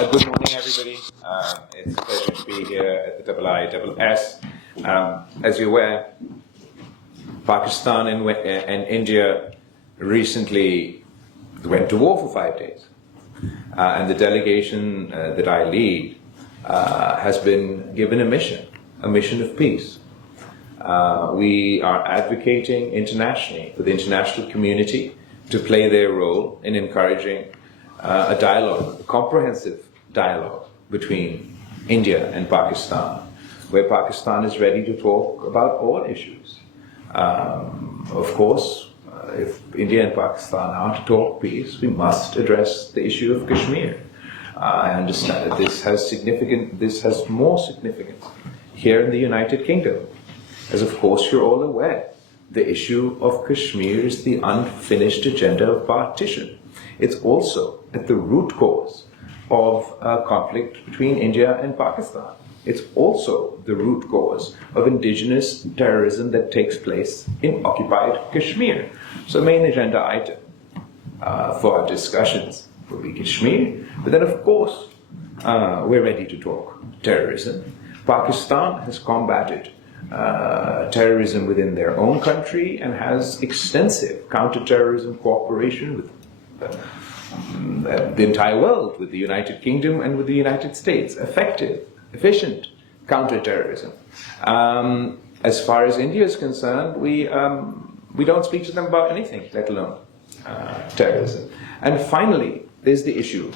Good morning, everybody. It's a pleasure to be here at the IISS. As you're aware, Pakistan and India recently went to war for 5 days. And the delegation that I lead has been given a mission of peace. We are advocating internationally for the international community to play their role in encouraging a dialogue, a comprehensive dialogue between India and Pakistan, where Pakistan is ready to talk about all issues. Of course, if India and Pakistan are to talk peace, we must address the issue of Kashmir. I understand that this has more significance here in the United Kingdom, as of course you're all aware. The issue of Kashmir is the unfinished agenda of partition. It's also at the root cause of conflict between India and Pakistan. It's also the root cause of indigenous terrorism that takes place in occupied Kashmir. So main agenda item for our discussions will be Kashmir, but then of course we're ready to talk terrorism. Pakistan has combated terrorism within their own country and has extensive counter-terrorism cooperation with the entire world, with the United Kingdom and with the United States. Effective, efficient counter-terrorism. As far as India is concerned, we don't speak to them about anything, let alone terrorism. And finally, there's the issue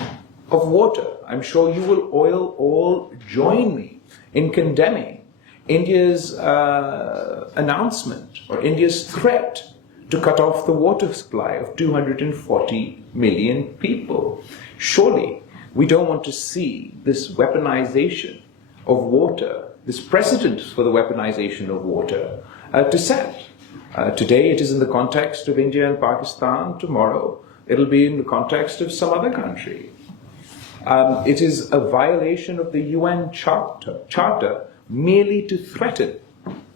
of water. I'm sure you will all join me in condemning India's announcement or India's threat to cut off the water supply of 240 million people. Surely we don't want to see this weaponization of water, this precedent for the weaponization of water to set. Today it is in the context of India and Pakistan. Tomorrow it'll be in the context of some other country. It is a violation of the UN Charter merely to threaten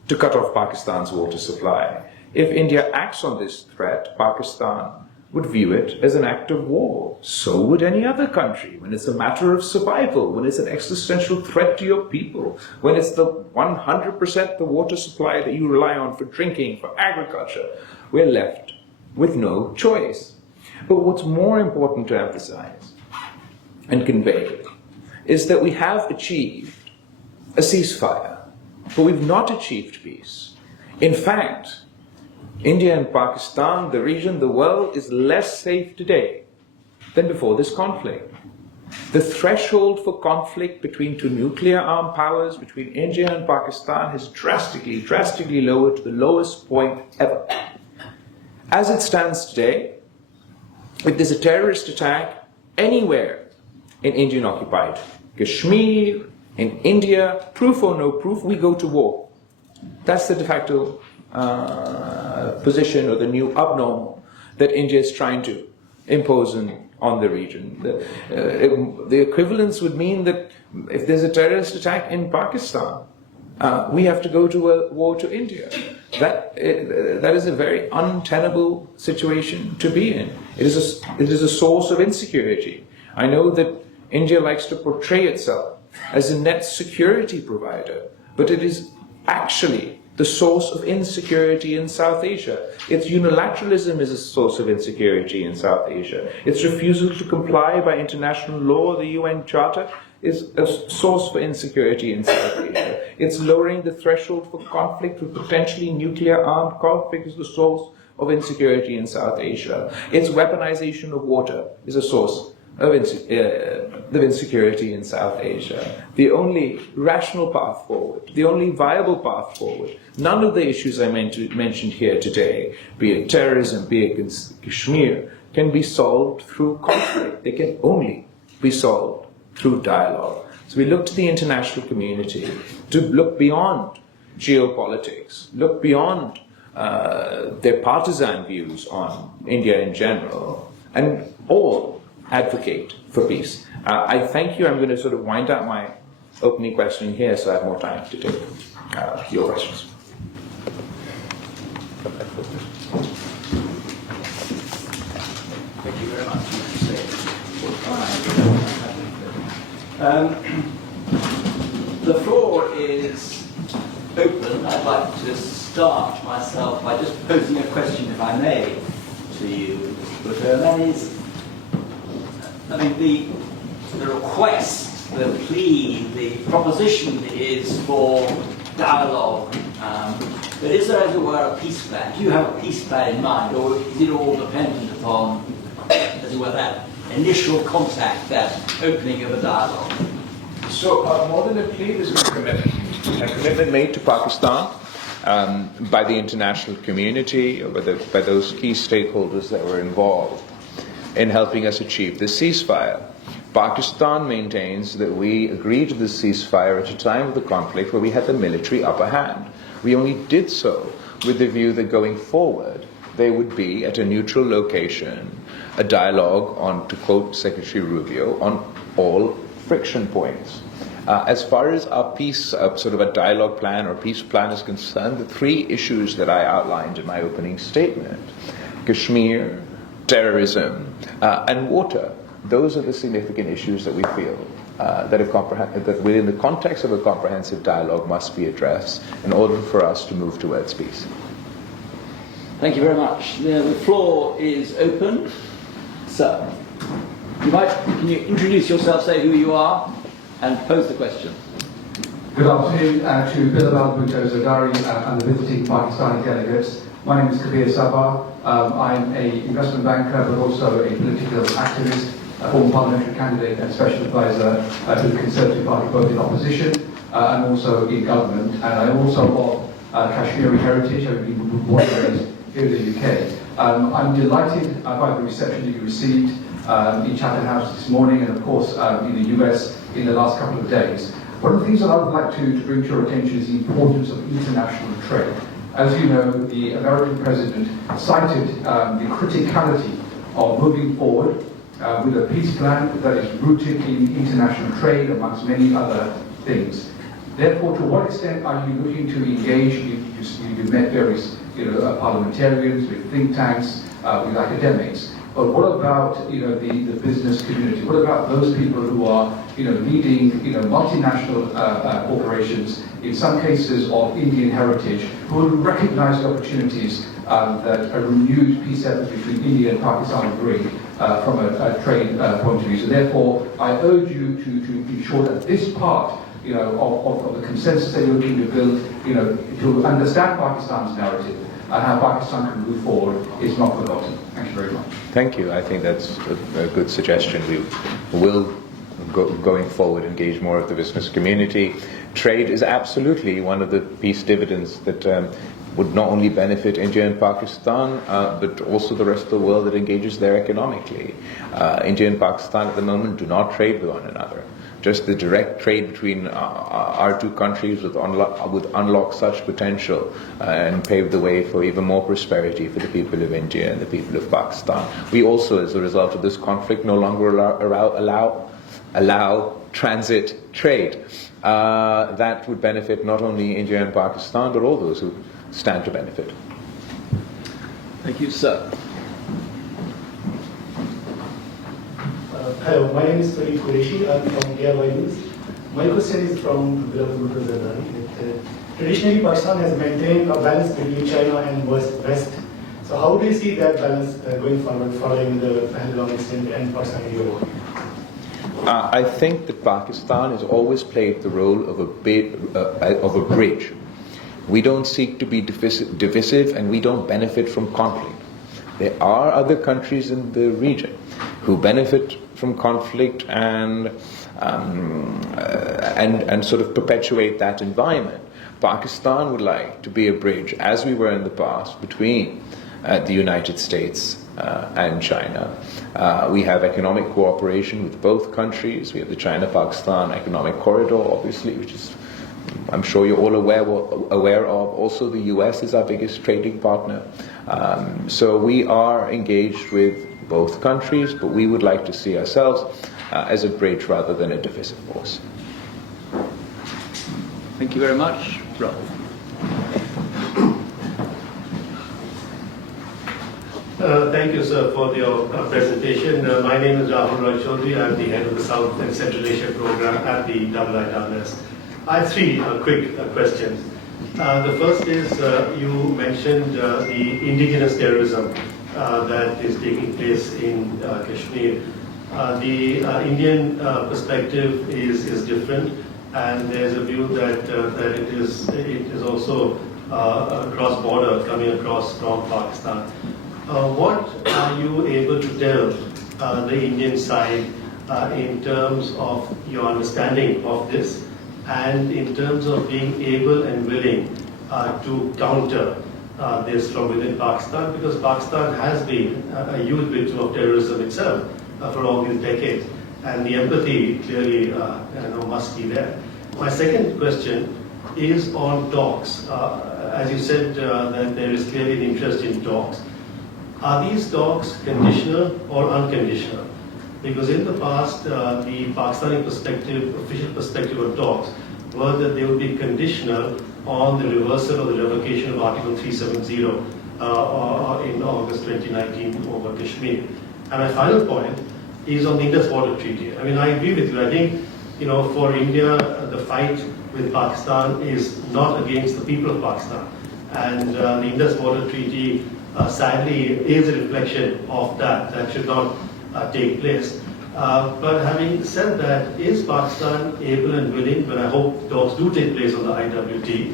to cut off Pakistan's water supply. If India acts on this threat, Pakistan would view it as an act of war. So would any other country. When it's a matter of survival, when it's an existential threat to your people, when it's the 100% the water supply that you rely on for drinking, for agriculture, we're left with no choice. But what's more important to emphasize and convey is that we have achieved a ceasefire, but we've not achieved peace. In fact, India and Pakistan, the region, the world, is less safe today than before this conflict. The threshold for conflict between two nuclear-armed powers, between India and Pakistan, has drastically lowered to the lowest point ever. As it stands today, if there's a terrorist attack anywhere in Indian-occupied Kashmir, in India, proof or no proof, we go to war. That's the de facto position, or the new abnormal that India is trying to impose on the region. The equivalence would mean that if there's a terrorist attack in Pakistan, we have to go to a war to India. That is a very untenable situation to be in. It is a source of insecurity. I know that India likes to portray itself as a net security provider, but it is actually the source of insecurity in South Asia. Its unilateralism is a source of insecurity in South Asia. Its refusal to comply by international law, the UN Charter, is a source for insecurity in South Asia. It's lowering the threshold for conflict with potentially nuclear-armed conflict is the source of insecurity in South Asia. Its weaponization of water is a source of insecurity in South Asia. The only rational path forward, the only viable path forward, none of the issues I mentioned here today, be it terrorism, be it Kashmir, can be solved through conflict. They can only be solved through dialogue. So we look to the international community to look beyond geopolitics, look beyond their partisan views on India in general, and all advocate for peace. I thank you. I'm going to sort of wind up my opening questioning here so I have more time to take your questions. Thank you very much. The floor is open. I'd like to start myself by just posing a question, if I may, to you, Mr. Bhutto, and that is, I mean, the request, the plea, the proposition is for dialogue. But is there, as it were, a peace plan? Do you have a peace plan in mind, or is it all dependent upon, as it were, that initial contact, that opening of a dialogue? So more than a plea, there's a commitment made to Pakistan by the international community, or by those key stakeholders that were involved in helping us achieve the ceasefire. Pakistan maintains that we agreed to the ceasefire at a time of the conflict where we had the military upper hand. We only did so with the view that going forward there would be, at a neutral location, a dialogue on, to quote Secretary Rubio, on all friction points. As far as our peace, sort of a dialogue plan or peace plan is concerned, the three issues that I outlined in my opening statement, Kashmir, terrorism, and water, those are the significant issues that we feel that within the context of a comprehensive dialogue must be addressed in order for us to move towards peace. Thank you very much. The floor is open. Sir, can you introduce yourself, say who you are, and pose the question? Good afternoon to Bilal Bhutto Zardari and the visiting Pakistani delegates. My name is Kabir Sabah. I'm an investment banker, but also a political activist, a former parliamentary candidate and special advisor to the Conservative Party, both in opposition and also in government. And I'm also of Kashmiri heritage. I've been born and raised here in the UK. I'm delighted by the reception that you received in Chatham House this morning, and of course in the US in the last couple of days. One of the things that I would like to bring to your attention is the importance of international trade. As you know, the American president cited the criticality of moving forward with a peace plan that is rooted in international trade, amongst many other things. Therefore, to what extent are you looking to engage? You've met various parliamentarians, with think tanks, with academics. But what about the business community? What about those people who are leading multinational corporations, in some cases of Indian heritage, who will recognize the opportunities that a renewed peace effort between India and Pakistan will bring from a trade point of view? So therefore, I urge you to ensure that this part of the consensus that you're looking to build, to understand Pakistan's narrative and how Pakistan can move forward is not forgotten. Thank you very much. Thank you. I think that's a good suggestion. We will, going forward, engage more of the business community. Trade is absolutely one of the peace dividends that would not only benefit India and Pakistan, but also the rest of the world that engages there economically. India and Pakistan at the moment do not trade with one another. Just the direct trade between our two countries would unlock such potential and pave the way for even more prosperity for the people of India and the people of Pakistan. We also, as a result of this conflict, no longer allow transit trade. That would benefit not only India and Pakistan, but all those who stand to benefit. Thank you, sir. Hello, my name is Farid Qureshi. I'm from DRY News. My question is from Bilal Bhutto Zardari. Traditionally, Pakistan has maintained a balance between China and West. So how do you see that balance going forward following the Pahalgam incident and Pakistan-India war? I think that Pakistan has always played the role of a bridge. We don't seek to be divisive, and we don't benefit from conflict. There are other countries in the region who benefit from conflict and sort of perpetuate that environment. Pakistan would like to be a bridge, as we were in the past, between the United States and China. We have economic cooperation with both countries. We have the China-Pakistan Economic Corridor, obviously, which is, I'm sure you're all aware of. Also, the US is our biggest trading partner. So we are engaged with both countries, but we would like to see ourselves as a bridge rather than a divisive force. Thank you very much. Rob. Thank you, sir, for your presentation. My name is Rahul Roy Chaudhary. I'm the head of the South and Central Asia program at the IISS. I have three quick questions. The first is you mentioned the indigenous terrorism that is taking place in Kashmir. The Indian perspective is different, and there's a view that it is also cross-border coming across from Pakistan. What are you able to tell the Indian side in terms of your understanding of this, and in terms of being able and willing to counter this from within Pakistan, because Pakistan has been a huge victim of terrorism itself for all these decades, and the empathy clearly must be there. My second question is on talks. As you said, that there is clearly an interest in talks. Are these talks conditional or unconditional? Because in the past, the Pakistani perspective, official perspective on talks, were that they would be conditional on the reversal or the revocation of Article 370 in August 2019 over Kashmir. And my final point is on the Indus Water Treaty. I mean, I agree with you. I think, for India, the fight with Pakistan is not against the people of Pakistan. And the Indus Water Treaty, sadly, is a reflection of that. That should not take place. But having said that, is Pakistan able and willing, but I hope talks do take place on the IWT,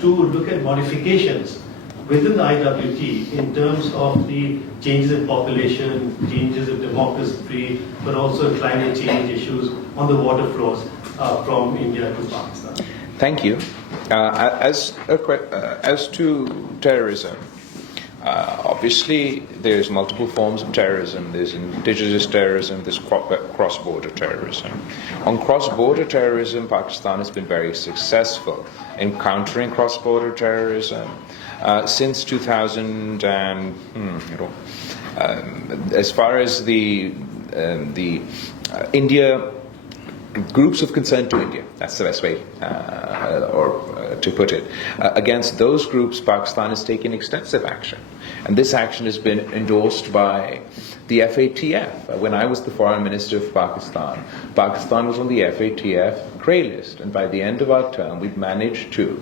to look at modifications within the IWT in terms of the changes in population, changes in demography, but also climate change issues on the water flows from India to Pakistan? Thank you. As to terrorism, obviously there's multiple forms of terrorism. There's indigenous terrorism, there's cross-border terrorism. On cross-border terrorism, Pakistan has been very successful in countering cross-border terrorism. Since 2000, as far as the India, groups of concern to India, that's the best way to put it. Against those groups, Pakistan has taken extensive action. And this action has been endorsed by the FATF. When I was the foreign minister of Pakistan, Pakistan was on the FATF grey list. And by the end of our term, we've managed to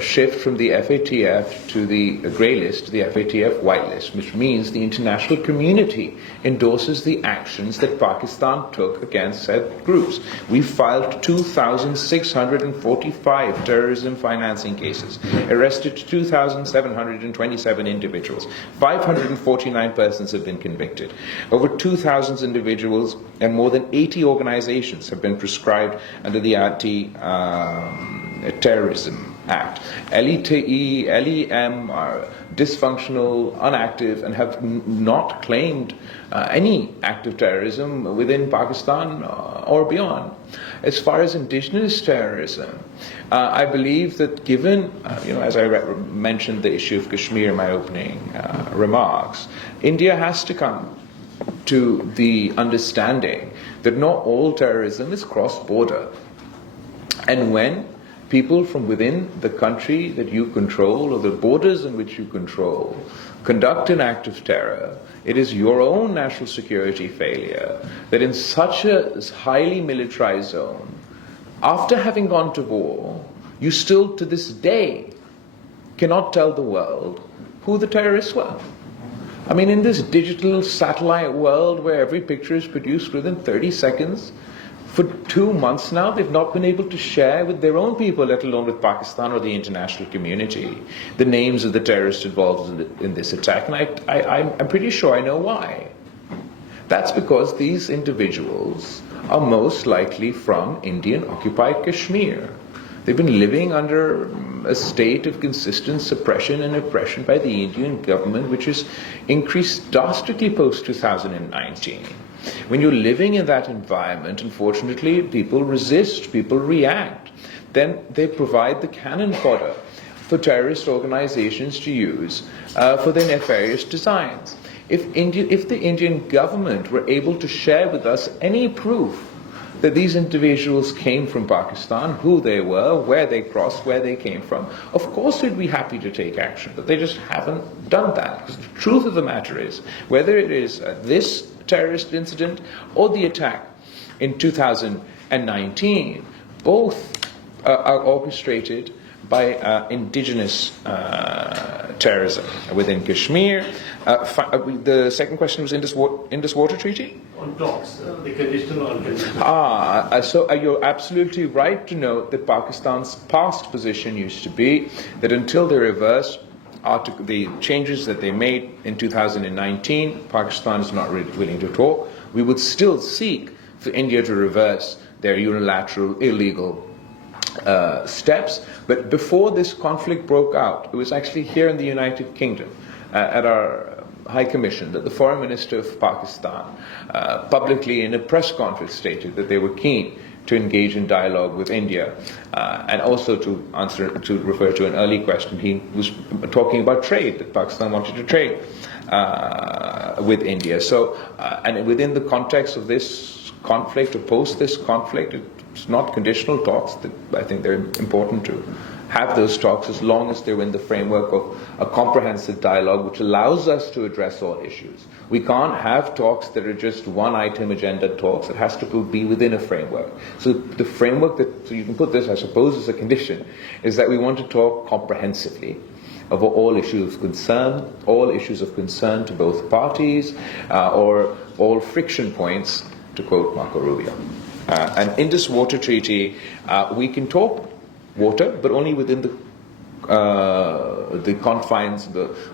shift from the FATF to the grey list to the FATF white list, which means the international community endorses the actions that Pakistan took against said groups. We filed 2,645 terrorism financing cases, arrested 2,727 individuals, 549 persons have been convicted. Over 2,000 individuals and more than 80 organizations have been prescribed under the Anti-Terrorism Act. LETE, LEM are dysfunctional, inactive, and have not claimed any act of terrorism within Pakistan or beyond. As far as indigenous terrorism, I believe that given, as I mentioned the issue of Kashmir in my opening remarks, India has to come to the understanding that not all terrorism is cross-border. And when people from within the country that you control or the borders in which you control conduct an act of terror, it is your own national security failure that in such a highly militarized zone, after having gone to war, you still to this day cannot tell the world who the terrorists were. I mean, in this digital satellite world where every picture is produced within 30 seconds, for 2 months now, they've not been able to share with their own people, let alone with Pakistan or the international community, the names of the terrorists involved in this attack. And I'm pretty sure I know why. That's because these individuals are most likely from Indian-occupied Kashmir. They've been living under a state of consistent suppression and oppression by the Indian government, which has increased drastically post-2019. When you're living in that environment, unfortunately, people resist, people react. Then they provide the cannon fodder for terrorist organizations to use for their nefarious designs. If the Indian government were able to share with us any proof that these individuals came from Pakistan, who they were, where they crossed, where they came from, of course we'd be happy to take action, but they just haven't done that. Because the truth of the matter is, whether it is this terrorist incident or the attack in 2019, both are orchestrated by indigenous terrorism within Kashmir. The second question was Indus Water Treaty? On talks, the conditional or unconditional. So you're absolutely right to note that Pakistan's past position used to be that until they reverse the changes that they made in 2019, Pakistan is not really willing to talk. We would still seek for India to reverse their unilateral, illegal steps. But before this conflict broke out, it was actually here in the United Kingdom at our High Commission that the Foreign Minister of Pakistan publicly in a press conference stated that they were keen to engage in dialogue with India, and also to refer to an early question, he was talking about trade, that Pakistan wanted to trade with India. So, and within the context of this conflict, or post this conflict, it's not conditional talks. That I think they're important to have those talks as long as they're in the framework of a comprehensive dialogue which allows us to address all issues. We can't have talks that are just one item agenda talks. It has to be within a framework. So the framework so you can put this, I suppose, as a condition, is that we want to talk comprehensively of all issues of concern to both parties, or all friction points, to quote Marco Rubio. And in this water treaty, we can talk water, but only within the confines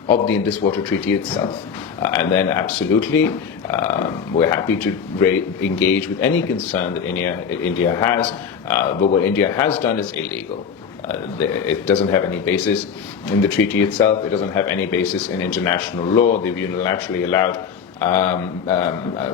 of the Indus Water Treaty itself. And then absolutely, we're happy to engage with any concern that India has, but what India has done is illegal. It doesn't have any basis in the treaty itself. It doesn't have any basis in international law. They've unilaterally allowed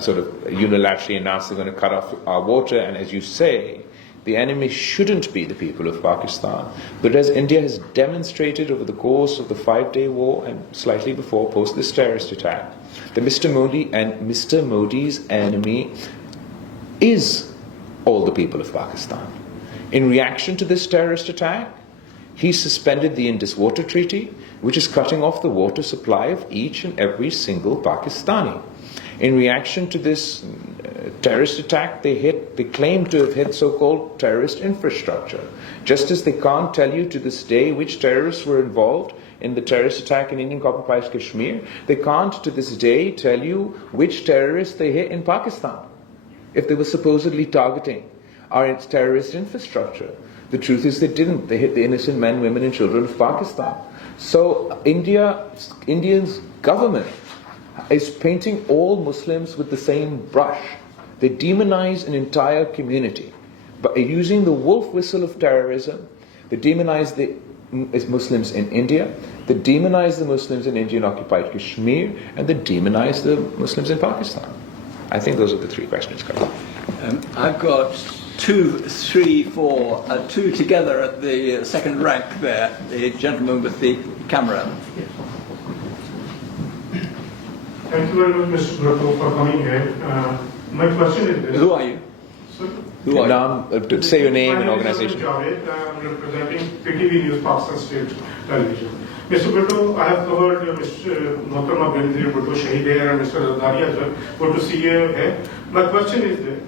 sort of unilaterally announced they're going to cut off our water, and as you say, the enemy shouldn't be the people of Pakistan. But as India has demonstrated over the course of the 5-day war and slightly before, post this terrorist attack, that Mr. Modi and Mr. Modi's enemy is all the people of Pakistan. In reaction to this terrorist attack, he suspended the Indus Water Treaty, which is cutting off the water supply of each and every single Pakistani. In reaction to this terrorist attack, they claim to have hit so-called terrorist infrastructure. Just as they can't tell you to this day which terrorists were involved in the terrorist attack in Indian-occupied Kashmir, they can't to this day tell you which terrorists they hit in Pakistan, if they were supposedly targeting our terrorist infrastructure. The truth is they didn't. They hit the innocent men, women and children of Pakistan. So India's government is painting all Muslims with the same brush. They demonize an entire community. But using the wolf whistle of terrorism, they demonize the Muslims in India, they demonize the Muslims in Indian-occupied Kashmir, and they demonize the Muslims in Pakistan. I think those are the three questions covered. I've got 2, 3, 4, 2 together at the second rank there, the gentleman with the camera. Thank you very much, Mr. Bhutto, for coming here. My question is this. Who are you? Sir? Who are you? Say your name and organization. My name is Javed. I'm representing PPP News, Pakistan State Television. Mr. Bhutto, I have covered Mr. Mohtama Benazir Bhutto, Shahid hai, and Mr. Azhari Bhutto CA hai. My question is this.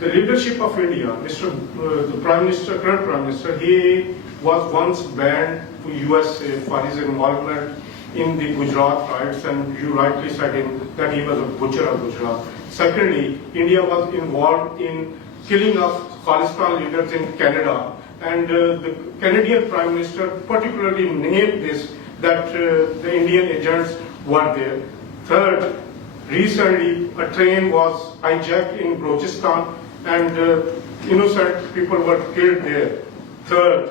The leadership of India, the Prime Minister, current Prime Minister, he was once banned to USA for his involvement in the Gujarat riots, and you rightly said that he was a butcher of Gujarat. Secondly, India was involved in killing of Khalistan leaders in Canada, and the Canadian Prime Minister particularly named this, that the Indian agents were there. Third, recently a train was hijacked in Balochistan, and innocent people were killed there. Third,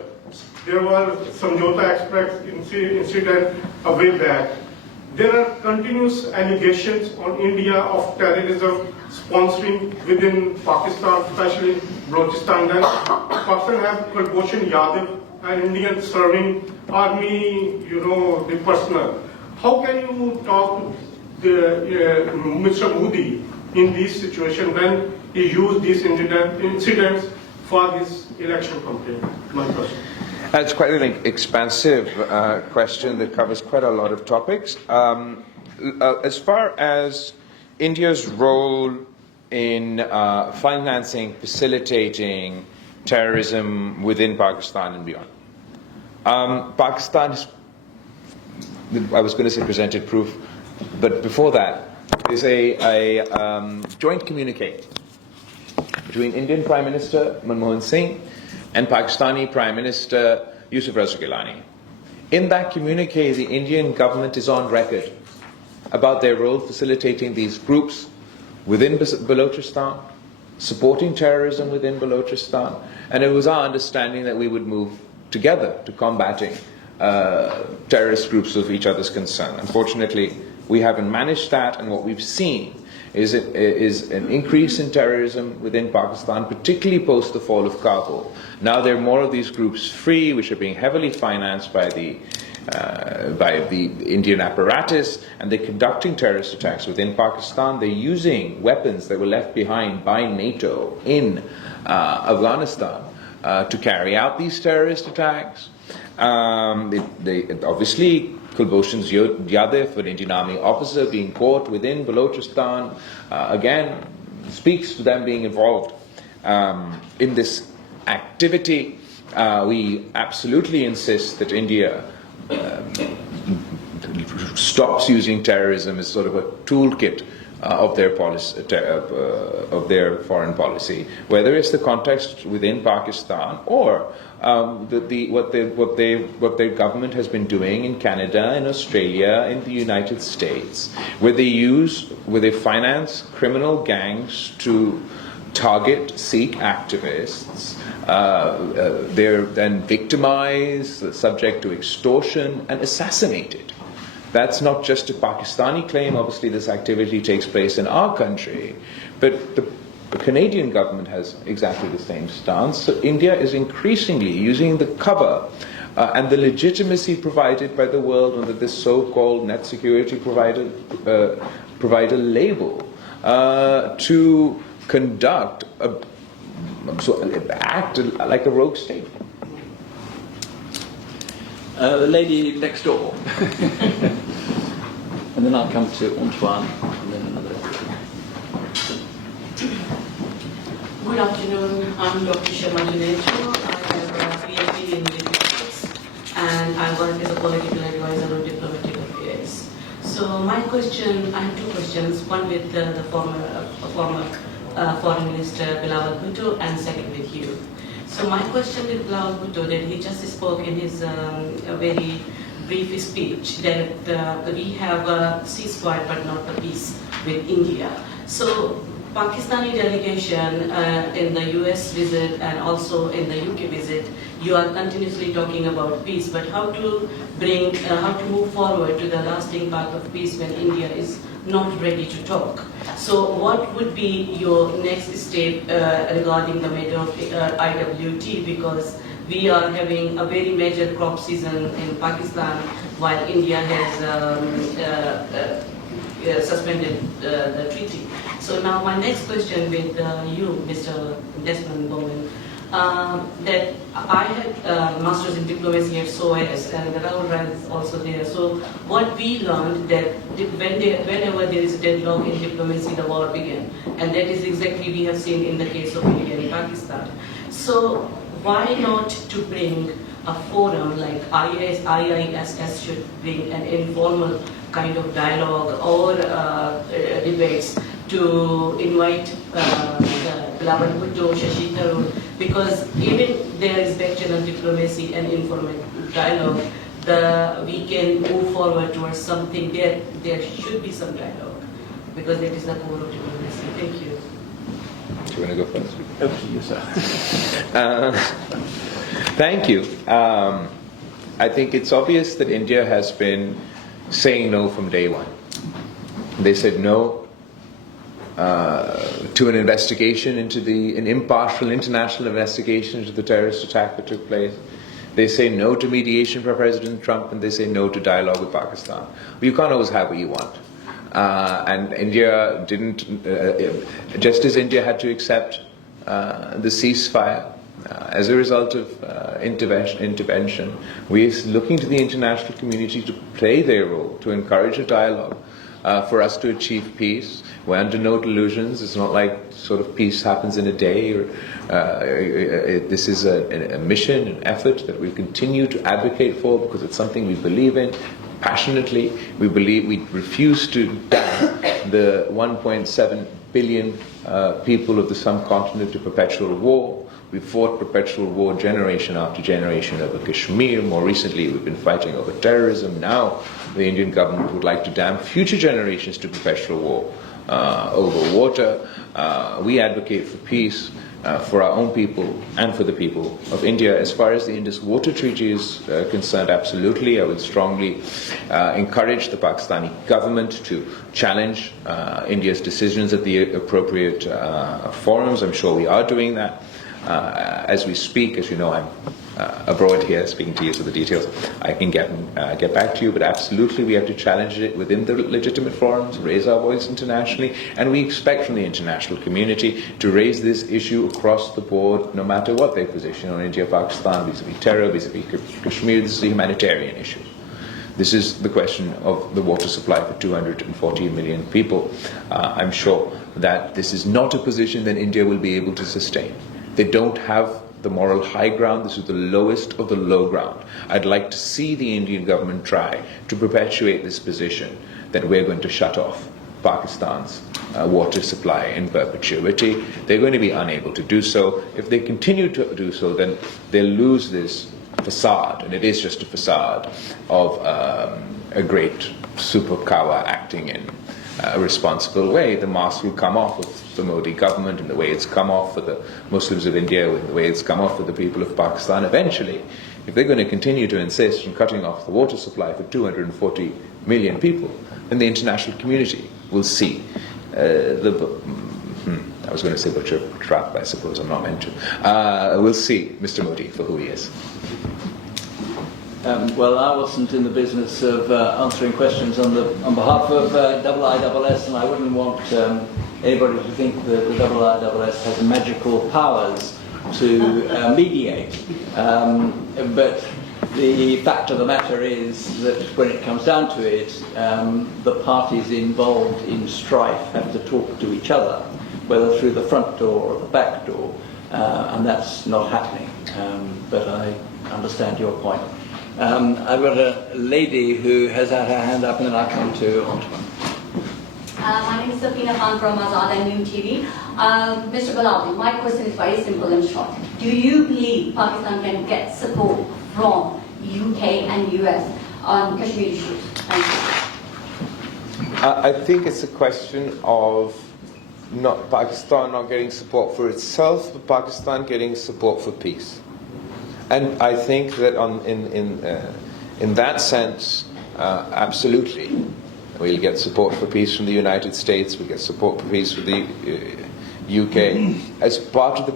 there was Samjhauta Express incident a way back. There are continuous allegations on India of terrorism sponsoring within Pakistan, especially Balochistan. And Pakistan has Kulbhushan Yadav, an Indian serving army, the personnel. How can you talk to Mr. Modi in this situation when he used these incidents for his election campaign? My question. That's quite an expansive question that covers quite a lot of topics. As far as India's role in financing, facilitating terrorism within Pakistan and beyond, Pakistan has, I was going to say presented proof, but before that, there's a joint communique between Indian Prime Minister Manmohan Singh and Pakistani Prime Minister Yusuf Raza Gilani. In that communique, the Indian government is on record about their role facilitating these groups within Balochistan, supporting terrorism within Balochistan, and it was our understanding that we would move together to combating terrorist groups of each other's concern. Unfortunately, we haven't managed that, and what we've seen is an increase in terrorism within Pakistan, particularly post the fall of Kabul. Now there are more of these groups free, which are being heavily financed by the Indian apparatus, and they're conducting terrorist attacks within Pakistan. They're using weapons that were left behind by NATO in Afghanistan to carry out these terrorist attacks. Obviously, Kulbhushan Yadav, an Indian Army officer being caught within Balochistan, again speaks to them being involved in this activity. We absolutely insist that India stops using terrorism as sort of a toolkit of their policy, of their foreign policy, whether it's the context within Pakistan or what their government has been doing in Canada, in Australia, in the United States, where they finance criminal gangs to target Sikh activists. They're then victimized, subject to extortion, and assassinated. That's not just a Pakistani claim. Obviously, this activity takes place in our country, but the Canadian government has exactly the same stance. So India is increasingly using the cover and the legitimacy provided by the world under this so-called net security provider label to conduct act like a rogue state. The lady next door. And then I'll come to Antoine, and then another. Good afternoon, I'm Dr. Sharma Junejo. I have a PhD in politics and I work as a political advisor on diplomatic affairs. So my question, I have two questions, one with the former Foreign Minister Bilawal Bhutto and second with you. So my question with Bilawal Bhutto, that he just spoke in his very brief speech that we have a ceasefire but not a peace with India. So Pakistani delegation in the US visit and also in the UK visit, you are continuously talking about peace, but how to move forward to the lasting path of peace when India is not ready to talk. So what would be your next step regarding the matter of IWT, because we are having a very major crop season in Pakistan while India has suspended the treaty. So now my next question with you, Mr. Desmond Bowen, that I had Masters in Diplomacy at SOAS and Rahul Rai is also there. So what we learned that whenever there is a deadlock in diplomacy, the war began. And that is exactly we have seen in the case of India and Pakistan. So why not to bring a forum like IISS should bring an informal kind of dialogue or debates to invite Bilawal Bhutto, Shashi Tharoor, because even there is back-channel diplomacy and informal dialogue, we can move forward towards something. There should be some dialogue, because that is the core of diplomacy. Thank you. Do you want to go first? Over to you, sir. Thank you. I think it's obvious that India has been saying no from day one. They said no to an investigation into an impartial international investigation into the terrorist attack that took place. They say no to mediation for President Trump, and they say no to dialogue with Pakistan. But you can't always have what you want. And India didn't, just as India had to accept the ceasefire as a result of intervention, we are looking to the international community to play their role, to encourage a dialogue for us to achieve peace. We're under no delusions. It's not like sort of peace happens in a day. This is a mission, an effort that we continue to advocate for because it's something we believe in passionately. We refuse to damn the 1.7 billion people of the subcontinent to perpetual war. We fought perpetual war generation after generation over Kashmir. More recently, we've been fighting over terrorism. Now, the Indian government would like to damn future generations to perpetual war over water. We advocate for peace for our own people and for the people of India. As far as the Indus Water Treaty is concerned, absolutely, I would strongly encourage the Pakistani government to challenge India's decisions at the appropriate forums. I'm sure we are doing that. As we speak, as you know, I'm abroad here speaking to you, so the details I can get back to you, but absolutely we have to challenge it within the legitimate forums, raise our voice internationally, and we expect from the international community to raise this issue across the board, no matter what their position on India, Pakistan, vis-a-vis terror, vis-a-vis Kashmir. This is a humanitarian issue. This is the question of the water supply for 240 million people. I'm sure that this is not a position that India will be able to sustain. They don't have the moral high ground. This is the lowest of the low ground. I'd like to see the Indian government try to perpetuate this position that we're going to shut off Pakistan's water supply in perpetuity. They're going to be unable to do so. If they continue to do so, then they'll lose this facade, and it is just a facade of a great superpower acting in a responsible way. The mask will come off of the Modi government and the way it's come off for the Muslims of India and the way it's come off for the people of Pakistan eventually. If they're going to continue to insist on cutting off the water supply for 240 million people, then the international community will see I was going to say butcher trap, I suppose I'm not meant to. We'll see Mr. Modi for who he is. Well, I wasn't in the business of answering questions on behalf of IISS, and I wouldn't want anybody to think that the IISS has magical powers to mediate. But the fact of the matter is that when it comes down to it, the parties involved in strife have to talk to each other, whether through the front door or the back door, and that's not happening. But I understand your point. I've got a lady who has had her hand up, and then I'll come to Antoine. My name is Safina Khan from Azad and New TV. Mr. Galabi, my question is very simple and short. Do you believe Pakistan can get support from UK and US on Kashmir issues? Thank you. I think it's a question of not Pakistan not getting support for itself, but Pakistan getting support for peace. And I think that in that sense, absolutely, we'll get support for peace from the United States, we'll get support for peace from the UK. As part of the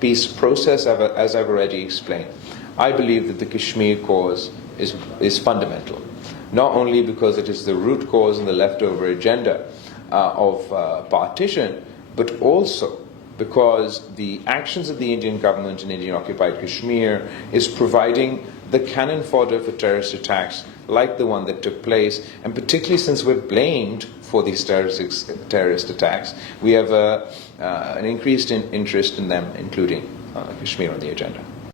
peace process, as I've already explained, I believe that the Kashmir cause is fundamental, not only because it is the root cause and the leftover agenda of partition, but also because the actions of the Indian government in Indian-occupied Kashmir is providing the cannon fodder for terrorist attacks like the one that took place, and particularly since we're blamed for these terrorist attacks, we have an increased interest in them, including Kashmir on the agenda.